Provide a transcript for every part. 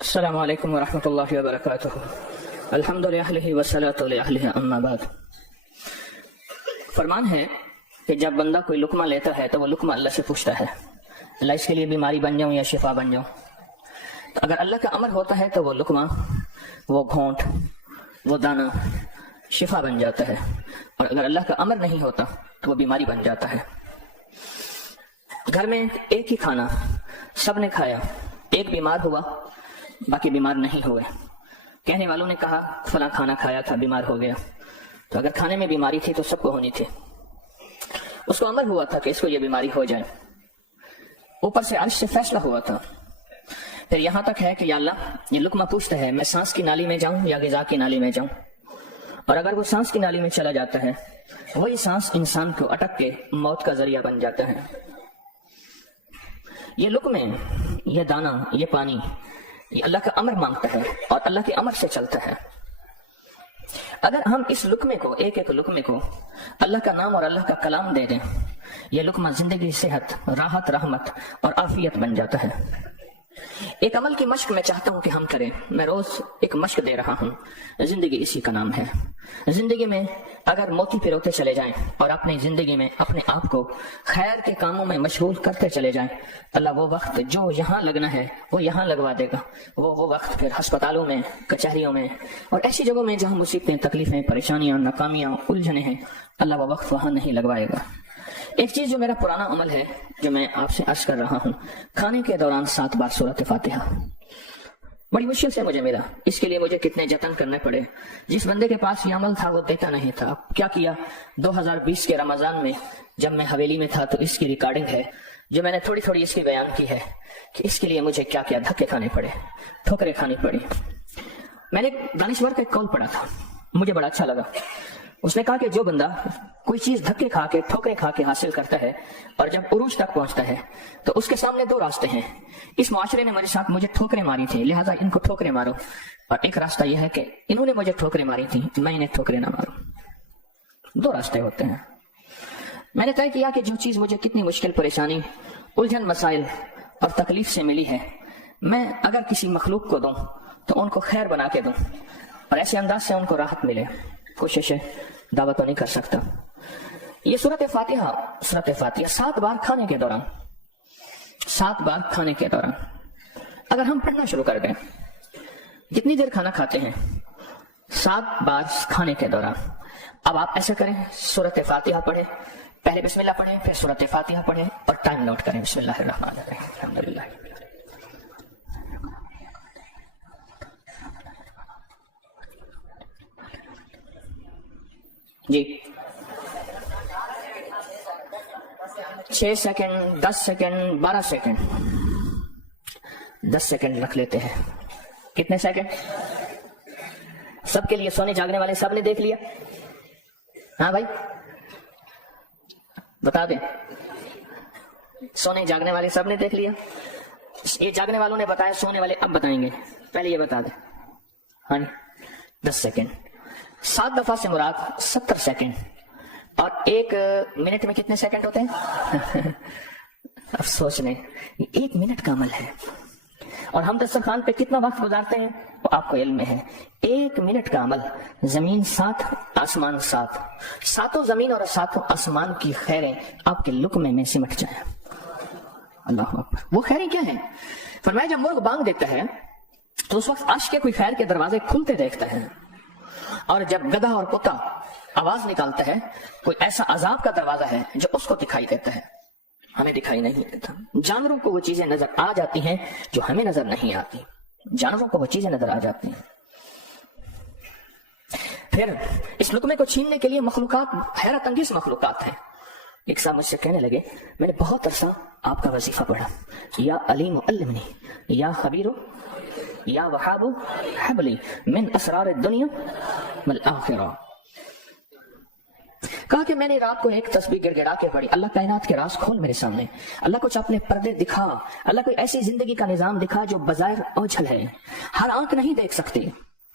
السلام علیکم ورحمۃ اللہ وبرکاتہ. الحمد للہ والصلاۃ علیہ اما بعد. فرمان ہے کہ جب بندہ کوئی لقمہ لیتا ہے تو وہ لقمہ اللہ سے پوچھتا ہے اللہ اس کے لیے بیماری بن جاؤں یا شفا بن جاؤں. تو اگر اللہ کا امر ہوتا ہے تو وہ لقمہ، وہ گھونٹ، وہ دانہ شفا بن جاتا ہے، اور اگر اللہ کا امر نہیں ہوتا تو وہ بیماری بن جاتا ہے. گھر میں ایک ہی کھانا سب نے کھایا، ایک بیمار ہوا باقی بیمار نہیں ہوئے. کہنے والوں نے کہا فلاں کھانا کھایا تھا بیمار ہو گیا، تو اگر کھانے میں بیماری تھی تو سب کو ہونی تھی. اس کو امر ہوا تھا کہ اس کو یہ بیماری ہو جائے، اوپر سے عرش سے فیصلہ ہوا تھا. پھر یہاں تک ہے کہ یا اللہ یہ لقمہ پوچھتا ہے میں سانس کی نالی میں جاؤں یا غذا کی نالی میں جاؤں، اور اگر وہ سانس کی نالی میں چلا جاتا ہے وہی سانس انسان کو اٹک کے موت کا ذریعہ بن جاتا ہے. یہ لقمے، یہ دانہ، یہ پانی، یہ اللہ کا امر مانگتا ہے اور اللہ کے امر سے چلتا ہے. اگر ہم اس لقمے کو، ایک ایک لقمے کو اللہ کا نام اور اللہ کا کلام دے دیں، یہ لقمہ زندگی، صحت، راحت، رحمت اور عافیت بن جاتا ہے. ایک عمل کی مشق میں چاہتا ہوں کہ ہم کریں. میں روز ایک مشق دے رہا ہوں، زندگی اسی کا نام ہے. زندگی میں اگر موتی پروتے چلے جائیں اور اپنی زندگی میں اپنے آپ کو خیر کے کاموں میں مشغول کرتے چلے جائیں، اللہ وہ وقت جو یہاں لگنا ہے وہ یہاں لگوا دے گا. وہ وقت پھر ہسپتالوں میں، کچہریوں میں اور ایسی جگہوں میں جہاں مصیبتیں، تکلیفیں، پریشانیاں، ناکامیاں، الجھنیں ہیں، اللہ وہ وقت وہاں نہیں لگوائے گا. ایک چیز جو میرا پرانا عمل ہے، جو میں آپ سے عرض کر رہا ہوں، کھانے کے دوران 7 بار سورۃ فاتحہ. بڑی مشکل سے مجھے ملا، اس کے لیے مجھے کتنے جتن کرنے پڑے. جس بندے کے پاس یہ عمل تھا وہ دیتا نہیں تھا. کیا کیا، 2020 کے رمضان میں جب میں حویلی میں تھا تو اس کی ریکارڈنگ ہے جو میں نے تھوڑی تھوڑی اس کی بیان کی ہے کہ اس کے لیے مجھے کیا کیا دھکے کھانے پڑے، ٹھوکریں کھانی پڑی. میں نے دانشور کا ایک قول پڑھا تھا، مجھے بڑا اچھا لگا. اس نے کہا کہ جو بندہ کوئی چیز دھکے کھا کے، ٹھوکریں کھا کے حاصل کرتا ہے اور جب عروج تک پہنچتا ہے تو اس کے سامنے 2 راستے ہیں. اس معاشرے نے مجھے ٹھوکریں ماری تھی لہٰذا ان کو ٹھوکریں مارو، اور ایک راستہ یہ ہے کہ انہوں نے مجھے ٹھوکریں ماری تھی میں انہیں ٹھوکریں نہ ماروں. 2 راستے ہوتے ہیں. میں نے طے کیا کہ جو چیز مجھے کتنی مشکل، پریشانی، الجھن، مسائل اور تکلیف سے ملی ہے، میں اگر کسی مخلوق کو دوں تو ان کو خیر بنا کے دوں اور ایسے انداز سے ان کو راحت ملے. کوشش ہے، دعوت تو نہیں کر سکتا. یہ سورۃ فاتحہ 7 بار کھانے کے دوران، 7 بار کھانے کے دوران اگر ہم پڑھنا شروع کر دیں، جتنی دیر کھانا کھاتے ہیں 7 بار کھانے کے دوران. اب آپ ایسا کریں، سورۃ فاتحہ پڑھیں، پہلے بسم اللہ پڑھیں، پھر سورۃ فاتحہ پڑھیں اور ٹائم نوٹ کریں. بسم اللہ الرحمن الرحیم، الحمدللہ. جی 6 سیکنڈ، 10 سیکنڈ، 12 سیکنڈ، 10 سیکنڈ رکھ لیتے ہیں. کتنے سیکنڈ سب کے لیے؟ سونے جاگنے والے سب نے دیکھ لیا؟ ہاں بھائی بتا دیں، سونے جاگنے والے سب نے دیکھ لیا؟ یہ جاگنے والوں نے بتایا، سونے والے اب بتائیں گے. پہلے یہ بتا دیں. ہاں 10 سیکنڈ. 7 دفعہ سے مراد 70 سیکنڈ. اور 1 منٹ میں کتنے سیکنڈ ہوتے ہیں؟ اب سوچ لیں، 1 منٹ کا عمل ہے اور ہم دسترخوان پہ کتنا وقت گزارتے ہیں وہ آپ کو علم میں ہے. 1 منٹ کا عمل، زمین 7، آسمان 7، 7 زمین اور 7 آسمان کی خیریں آپ کے لقمے میں سمٹ جائیں. اللہ اکبر. وہ خیریں کیا ہیں؟ فرمایا جب مرغ بانگ دیتا ہے تو اس وقت عرش کے کوئی خیر کے دروازے کھلتے دیکھتا ہے، اور جب گدھا اور کتا آواز نکالتا ہے کوئی ایسا عذاب کا دروازہ ہے جو اس کو دکھائی دیتا ہے، ہمیں دکھائی نہیں دیتا. جانوروں کو وہ چیزیں نظر آ جاتی ہیں جو ہمیں نظر نہیں آتی. جانوروں کو وہ چیزیں نظر آ جاتی ہیں. پھر اس لقمے کو چھیننے کے لیے مخلوقات، حیرت انگیز مخلوقات ہیں. ایک صاحب مجھ سے کہنے لگے میں نے بہت عرصہ آپ کا وظیفہ پڑھا، یا علیم علمنی، یا خبیر، یا وہاب حبلی من اسرار الدنیا والآخرہ. کہا کہ میں نے رات کو ایک تسبیح گڑ گڑا کے پڑھی، اللہ کائنات کے راز کھول میرے سامنے، اللہ کچھ اپنے پردے دکھا، اللہ کوئی ایسی زندگی کا نظام دکھا جو بظاہر اوجھل ہے، ہر آنکھ نہیں دیکھ سکتی،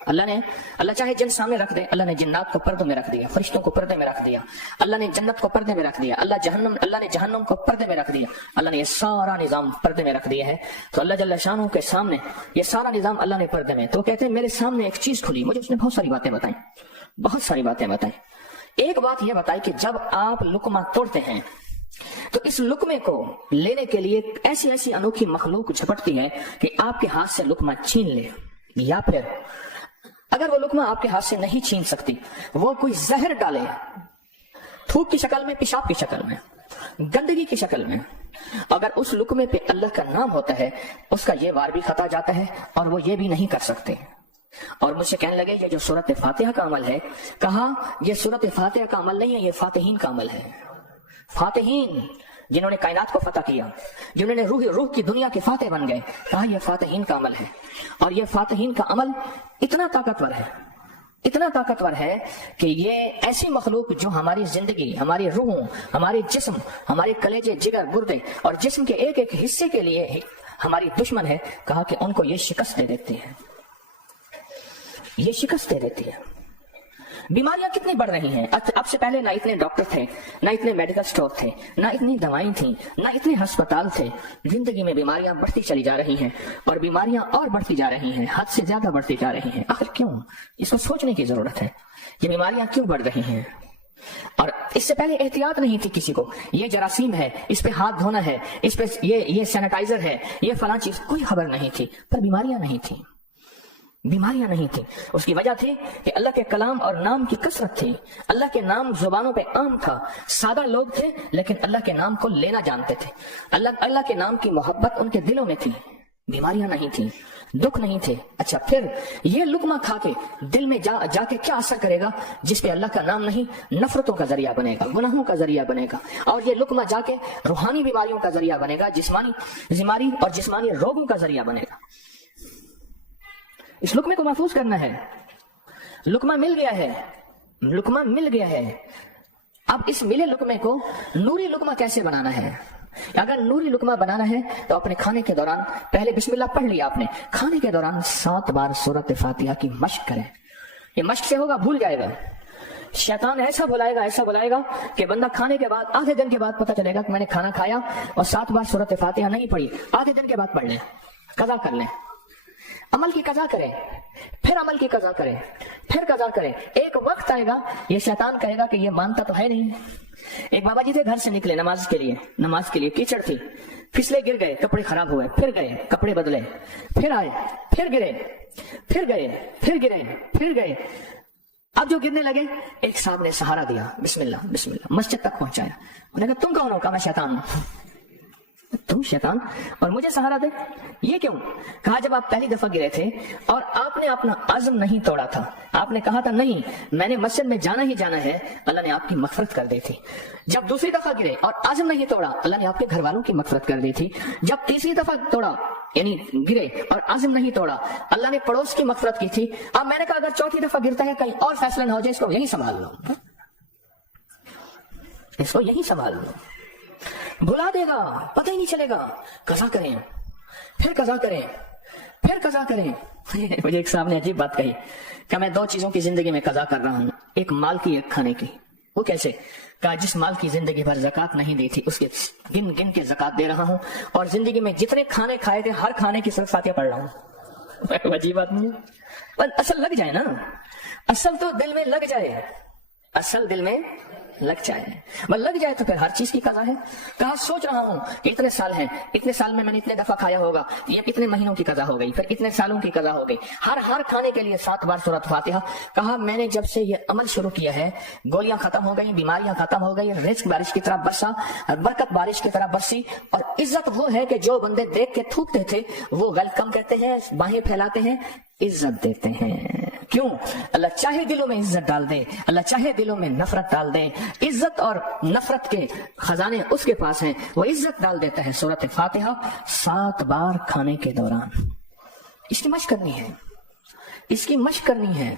اللہ چاہے جن سامنے رکھ دے، اللہ نے جنات کو پردوں میں رکھ دیا، فرشتوں کو پردے میں رکھ دیا، اللہ نے جنت کو پردے میں رکھ دیا، اللہ نے جہنم کو پردے میں رکھ دیا، اللہ نے یہ سارا نظام پردے میں رکھ دیا ہے۔ تو اللہ جل شانہ کے سامنے یہ سارا نظام اللہ نے پردے میں، تو کہتے ہیں میرے سامنے ایک چیز کھلی، مجھے اس نے بہت ساری باتیں بتائیں۔ ایک بات یہ بتائی کہ جب آپ لقمہ توڑتے ہیں تو اس لقمے کو لینے کے لیے ایسی انوکھی مخلوق جھپٹتی ہے کہ آپ کے ہاتھ سے لقمہ چھین لے، یا پھر اگر وہ لقمہ آپ کے ہاتھ سے نہیں چھین سکتی، وہ کوئی زہر ڈالے، تھوک کی شکل میں، پیشاب کی شکل میں، گندگی کی شکل میں۔ اگر اس لقمے پہ اللہ کا نام ہوتا ہے، اس کا یہ وار بھی خطا جاتا ہے اور وہ یہ بھی نہیں کر سکتے۔ اور مجھ سے کہنے لگے یہ جو سورۃ فاتحہ کا عمل ہے، کہا یہ سورۃ فاتحہ کا عمل نہیں ہے، یہ فاتحین کا عمل ہے۔ فاتحین جنہوں نے کائنات کو فتح کیا، جنہوں نے روح کی دنیا کے فاتح بن گئے، کہا یہ فاتحین کا عمل ہے۔ اور یہ فاتحین کا عمل اتنا طاقتور ہے کہ یہ ایسی مخلوق جو ہماری زندگی، ہماری روحوں، ہمارے جسم، ہمارے کلیجے، جگر، گردے اور جسم کے ایک ایک حصے کے لیے ہماری دشمن ہے، کہا کہ ان کو یہ شکست دے دیتی ہے، یہ شکست دے دیتی ہے۔ بیماریاں کتنی بڑھ رہی ہیں، اب سے پہلے نہ اتنے ڈاکٹر تھے، نہ اتنے میڈیکل سٹور تھے، نہ اتنی دوائیں تھیں، نہ اتنے ہسپتال تھے۔ زندگی میں بیماریاں بڑھتی چلی جا رہی ہیں، اور بیماریاں اور بڑھتی جا رہی ہیں، حد سے زیادہ بڑھتی جا رہی ہیں۔ آخر کیوں؟ اس کو سوچنے کی ضرورت ہے، یہ بیماریاں کیوں بڑھ رہی ہیں؟ اور اس سے پہلے احتیاط نہیں تھی کسی کو، یہ جراثیم ہے، اس پہ ہاتھ دھونا ہے، اس پہ یہ سینیٹائزر ہے، یہ فلاں چیز، کوئی خبر نہیں تھی، پر بیماریاں نہیں تھی۔ اس کی وجہ تھی کہ اللہ کے کلام اور نام کی کثرت تھی، اللہ کے نام زبانوں پہ عام تھا، سادہ لوگ تھے لیکن اللہ کے نام کو لینا جانتے تھے، اللہ کے نام کی محبت ان کے دلوں میں تھی، بیماریاں نہیں تھی، دکھ نہیں تھے۔ اچھا، پھر یہ لقمہ کھا کے دل میں جا کے کیا اثر کرے گا؟ جس پہ اللہ کا نام نہیں، نفرتوں کا ذریعہ بنے گا، گناہوں کا ذریعہ بنے گا، اور یہ لقمہ جا کے روحانی بیماریوں کا ذریعہ بنے گا، جسمانی روگوں کا ذریعہ بنے گا۔ اس لقمے کو محفوظ کرنا ہے۔ لقمہ مل گیا ہے، اب اس ملے لقمے کو نوری لقمہ کیسے بنانا ہے؟ اگر نوری لقمہ بنانا ہے تو اپنے کھانے کے دوران پہلے بسم اللہ پڑھ لیا آپ نے، کھانے کے دوران 7 بار سورۃ فاتحہ کی مشق کریں۔ یہ مشق سے ہوگا، بھول جائے گا شیطان، ایسا بلائے گا کہ بندہ کھانے کے بعد آدھے دن کے بعد پتہ چلے گا کہ میں نے کھانا کھایا اور 7 بار سورۃ فاتحہ نہیں پڑھی، آدھے دن کے بعد پڑھ لیں، قضا کر لیں، عمل کی قضا کریں، پھر عمل کی قضا کریں، پھر قضا کریں۔ ایک وقت آئے گا یہ شیطان کہے گا کہ یہ مانتا تو ہے نہیں۔ ایک بابا جی تھے، گھر سے نکلے نماز کے لیے کیچڑ تھی، پھسلے، گر گئے، کپڑے خراب ہوئے، پھر گئے، کپڑے بدلے، پھر آئے، پھر گرے، پھر گئے۔ اب جو گرنے لگے، ایک صاحب نے سہارا دیا، بسم اللہ بسم اللہ، مسجد تک پہنچایا۔ انہوں نے کہا تم کون ہو؟ کہا میں شیطان ہوں۔ تم شیطان اور مجھے سہارا دے، یہ کیوں؟ کہا جب آپ پہلی دفعہ گرے تھے اور آپ نے اپنا عزم نہیں توڑا تھا، آپ نے کہا تھا نہیں میں نے مسجد میں جانا ہی جانا ہے، اللہ نے آپ کی مغفرت کر دی تھی۔ جب دوسری دفعہ گرے اور عزم نہیں توڑا، اللہ نے آپ کے گھر والوں کی مغفرت کر دی تھی۔ جب تیسری دفعہ توڑا، یعنی گرے اور عزم نہیں توڑا، اللہ نے پڑوس کی مغفرت کی تھی۔ اب میں نے کہا اگر چوتھی دفعہ گرتا ہے کہیں اور فیصلہ نہ ہو جائے، اس کو یہی سنبھال لو، اس کو یہی سنبھال لو، بھلا دے گا، پتہ ہی نہیں چلے گا۔ قضا کریں، پھر قضا کریں، پھر قضا کریں۔ مجھے ایک صاحب نے عجیب بات کہی کہ میں 2 چیزوں کی زندگی میں قضا کر رہا ہوں، ایک مال کی، ایک کھانے کی۔ وہ کیسے؟ کہا جس مال کی زندگی بھر زکات نہیں دی تھی، اس کے گن کے زکات دے رہا ہوں، اور زندگی میں جتنے کھانے کھائے تھے ہر کھانے کی صرف فاتحہ پڑھ رہا ہوں۔ عجیب بات نہیں ہے؟ اصل لگ جائے نا، اصل تو دل میں لگ جائے، اصل دل میں لگ جائے تو پھر ہر چیز کی قضا ہے۔ کہا سوچ رہا ہوں کہ اتنے سال ہیں، اتنے سال میں نے اتنے دفعہ کھایا ہوگا، یہ کتنے مہینوں کی قضا ہو گئی، پھر اتنے سالوں کی قضا ہو گئی، ہر کھانے کے لیے 7 بار سورۃ فاتحہ۔ کہا میں نے جب سے یہ عمل شروع کیا ہے، گولیاں ختم ہو گئی، بیماریاں ختم ہو گئی، رزق بارش کی طرح برسا، برکت بارش کی طرح برسی، اور عزت وہ ہے کہ جو بندے دیکھ کے تھوکتے تھے وہ ویلکم کہتے ہیں، باہیں پھیلاتے ہیں، عزت دیتے ہیں۔ کیوں؟ اللہ چاہے دلوں میں عزت ڈال دے، اللہ چاہے دلوں میں نفرت ڈال دے، عزت اور نفرت کے خزانے اس کے پاس ہیں، وہ عزت ڈال دیتا ہے۔ سورۃ فاتحہ 7 بار کھانے کے دوران، اس کی مشق کرنی ہے،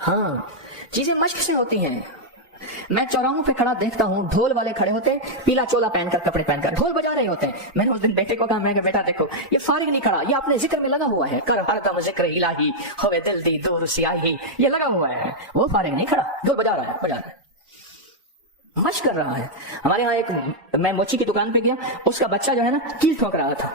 ہاں چیزیں مشق سے ہوتی ہیں۔ میں چوراہوں پہ کھڑا دیکھتا ہوں ڈھول والے کھڑے ہوتے ہیں پیلا چولا پہن کر کپڑے پہن کر ڈھول بجا رہے ہوتے ہیں. میں نے اس دن بیٹے کو کہا میں کہ بیٹا دیکھو یہ فارغ نہیں کھڑا, یہ اپنے ذکر میں لگا ہوا ہے, کر ہر دم ذکر الہی ہوئے دل دی دور سیاہی, یہ لگا ہوا ہے, وہ فارغ نہیں کھڑا, ڈھول بجا رہا ہے مشق کر رہا ہے. ہمارے یہاں ایک میں موچی کی دکان پہ گیا, اس کا بچہ جو ہے نا کیل ٹھوک رہا تھا,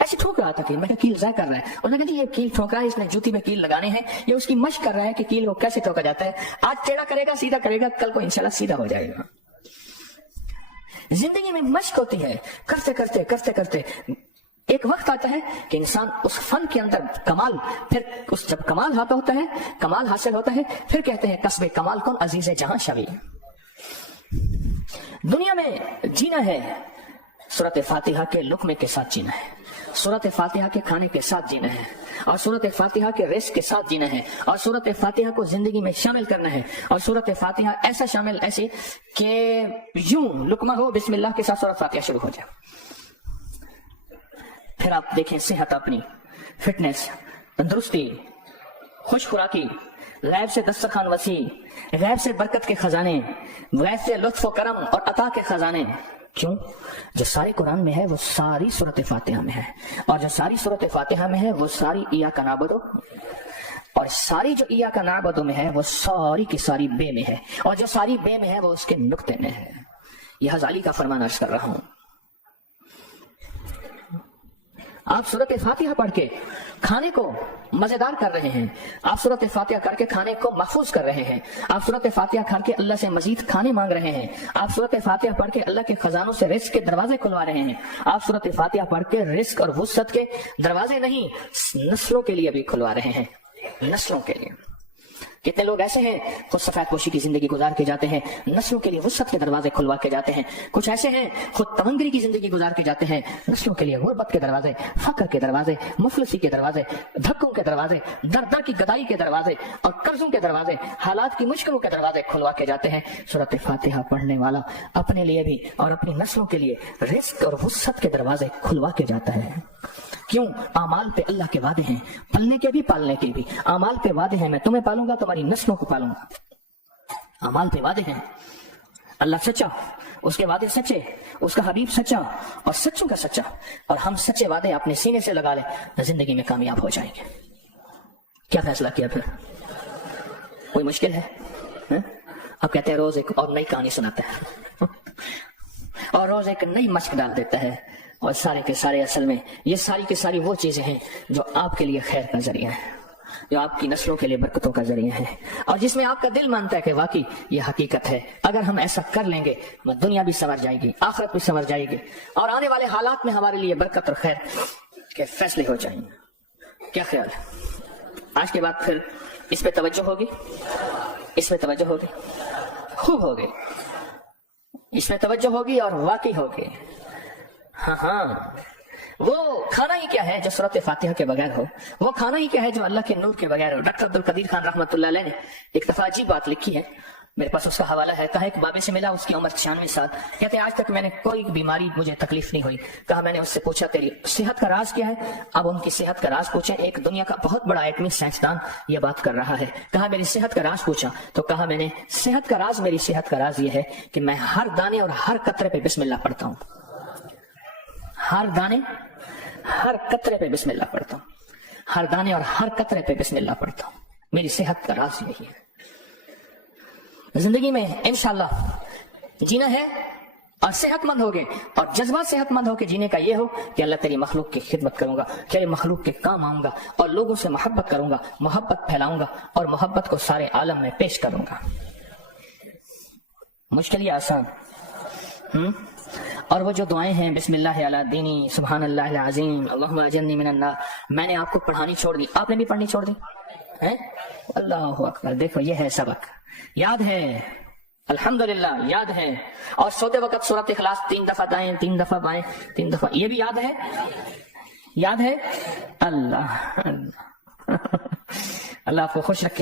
ایسے ٹھوک رہا تھا کہ میں کیل ضائع کر رہا ہے. اور میں کہا یہ کیل ٹھوک رہا ہے, اس نے جوتی میں کیل لگانے ہیں, یہ اس کی مشق کر رہا ہے کہ کیل کو کیسے ٹھوکا جاتا ہے. آج ٹیڑھا کرے گا سیدھا کرے گا, کل کو انشاءاللہ سیدھا ہو جائے گا. زندگی میں مشق ہوتی ہے, کرتے کرتے کرتے کرتے ایک وقت آتا ہے کہ انسان اس فن کے اندر کمال, پھر جب کمال ہاتھ ہوتا ہے, کمال حاصل ہوتا ہے, پھر کہتے ہیں کسب کمال کن عزیز جہاں شوی. دنیا میں جینا ہے سورت فاتحہ کے لقمے کے ساتھ جینا ہے, سورت فاتحہ کے کھانے کے ساتھ جینا ہے, اور سورت فاتحہ کے رزق کے ساتھ جینا ہے, اور سورت فاتحہ کو زندگی میں شامل کرنا ہے, اور سورت فاتحہ ایسا شامل ایسے کہ یوں لقمہ ہو بسم اللہ کے ساتھ سورت فاتحہ شروع ہو جائے. پھر آپ دیکھیں صحت, اپنی فٹنس, تندرستی, خوش خوراکی, غیب سے دسترخوان وسیع, غیب سے برکت کے خزانے, غیب سے لطف و کرم اور عطا کے خزانے. کیوں؟ جو سارے قرآن میں ہے وہ ساری سورت فاتحہ میں ہے, اور جو ساری سورت فاتحہ میں ہے وہ ساری ایاک نعبد, اور ساری جو ایاک نعبد میں ہے وہ ساری کی ساری بے میں ہے, اور جو ساری بے میں ہے وہ اس کے نقطے میں ہے. یہ غزالی کا فرمان عرض کر رہا ہوں. آپ سورت فاتحہ پڑھ کے کھانے کو مزیدار کر رہے ہیں, آپ سورت فاتحہ کر کے کھانے کو محفوظ کر رہے ہیں, آپ سورت فاتحہ کھا کے اللہ سے مزید کھانے مانگ رہے ہیں, آپ سورت فاتحہ پڑھ کے اللہ کے خزانوں سے رزق کے دروازے کھلوا رہے ہیں, آپ سورت فاتحہ پڑھ کے رزق اور وسعت کے دروازے نہیں نسلوں کے لیے بھی کھلوا رہے ہیں, نسلوں کے لیے. کتنے لوگ ایسے ہیں خود سفید پوشی کی زندگی گزار کے جاتے ہیں, نسلوں کے لیے وسعت کے دروازے کھلوا کے جاتے ہیں. کچھ ایسے ہیں خود تونگری کی زندگی گزار کے جاتے ہیں, نسلوں کے لیے غربت کے دروازے, فقر کے دروازے, مفلسی کے دروازے, دھکوں کے دروازے, در در کی گدائی کے دروازے اور قرضوں کے دروازے, حالات کی مشکلوں کے دروازے کھلوا کے جاتے ہیں. سورت فاتحہ پڑھنے والا اپنے لیے بھی اور اپنی نسلوں کے لیے رزق اور وسعت کے دروازے کھلوا کے جاتا ہے. کیوں؟ اعمال پہ اللہ کے وعدے ہیں, پلنے کے بھی پالنے کے بھی. اعمال پہ وعدے ہیں, میں تمہیں پالوں گا, تمہاری نسلوں کو پالوں گا. اعمال پہ وعدے ہیں, اللہ سچا, اس کے وعدے سچے, اس کا حبیب سچا اور سچوں کا سچا, اور ہم سچے وعدے اپنے سینے سے لگا لیں, زندگی میں کامیاب ہو جائیں گے. کیا فیصلہ کیا پھر؟ کوئی مشکل ہے؟ اب کہتے ہیں روز ایک اور نئی کہانی سناتا ہے اور روز ایک نئی مشق ڈال دیتا ہے, اور سارے کے سارے اصل میں یہ ساری کی ساری وہ چیزیں ہیں جو آپ کے لیے خیر کا ذریعہ ہے, جو آپ کی نسلوں کے لیے برکتوں کا ذریعہ ہے, اور جس میں آپ کا دل مانتا ہے کہ واقعی یہ حقیقت ہے. اگر ہم ایسا کر لیں گے دنیا بھی سنور جائے گی, آخرت بھی سنور جائے گی, اور آنے والے حالات میں ہمارے لیے برکت اور خیر کے فیصلے ہو جائیں گے. کیا خیال ہے؟ آج کے بعد پھر اس پہ توجہ ہوگی, اس پہ توجہ ہوگی, خوب ہوگی, اس میں توجہ ہوگی اور واقعی ہوگی. ہاں, وہ کھانا ہی کیا ہے جو سورت فاتحہ کے بغیر ہو, وہ کھانا ہی کیا ہے جو اللہ کے نور کے بغیر ہو. ڈاکٹر عبدالقدیر خان رحمۃ اللہ علیہ نے ایک دفعہ عجیب بات لکھی ہے, میرے پاس اس کا حوالہ ہے. کہا ایک بابے سے ملا, اس کی عمر 96 سال, کہتے آج تک میں نے کوئی بیماری مجھے تکلیف نہیں ہوئی. کہا میں نے اس سے پوچھا تیری صحت کا راز کیا ہے؟ اب ان کی صحت کا راز پوچھا, ایک دنیا کا بہت بڑا ایٹمی سائنسدان یہ بات کر رہا ہے. کہا میری صحت کا راز پوچھا, تو کہا میں نے صحت کا راز, میری صحت کا راز یہ ہے کہ میں ہر دانے اور ہر قطرے پہ بسم اللہ پڑھتا ہوں, ہر دانے ہر قطرے پہ بسم اللہ پڑھتا ہوں, ہر دانے اور ہر قطرے پہ بسم اللہ پڑھتا ہوں. میری صحت کا راز یہی ہے. زندگی میں انشاءاللہ جینا ہے اور صحت مند ہوگے, اور جذبہ صحت مند ہو کے جینے کا یہ ہو کہ اللہ تیری مخلوق کی خدمت کروں گا, تیرے مخلوق کے کام آؤں گا, اور لوگوں سے محبت کروں گا, محبت پھیلاؤں گا, اور محبت کو سارے عالم میں پیش کروں گا. مشکل یا آسان؟ اور وہ جو دعائیں ہیں بسم اللہ علی دینی, سبحان اللہ العظیم, اللہم اجرنی من النار, میں نے آپ کو پڑھانی چھوڑ دی, آپ نے بھی پڑھنی چھوڑ دی. اللہ اکبر, دیکھو یہ ہے سبق. یاد ہے الحمدللہ, یاد ہے. اور سوتے وقت سورۃ اخلاص 3 دفعہ دائیں, 3 دفعہ بائیں, 3 دفعہ, یہ بھی یاد ہے, یاد ہے. اللہ اللہ آپ کو خوش رکھے.